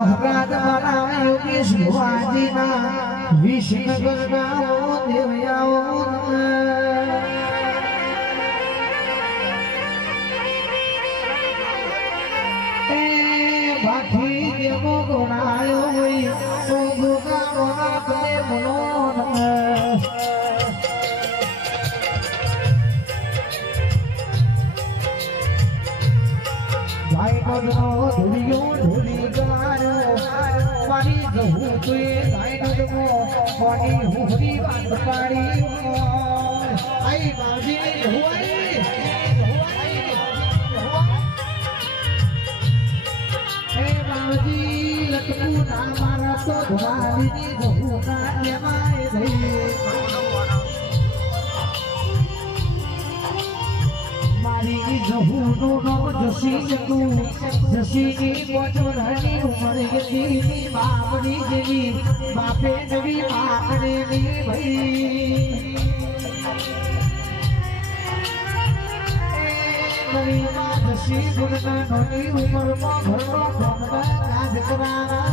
રાજ મારા યોગેશ ભુવાજીના વિષ્ણુના દેવયાઓ એ બાકી દેવો ગોણાયો હોય તો ગોગાનો નાથને મનોન ભાઈ નો ધુલિયો ધુલી મારી જહુ તુએ ગાયનો દમો કોની હુરી વાત પાડી આઈ બાજી હુઆઈ હે બાજી લટકુ ના મારા તો ધવાલી જહુ ના લેવાય ગઈ મારી જહુ નો જસી જતું જસીની પોચોરાની ઉમર ગઈ બાપની જેવી બાપે નવી બાપને ની ભઈ નવી માં જસી ગુણના નોની ઉમરમાં ઘરનો ભમડા કાજ કરાના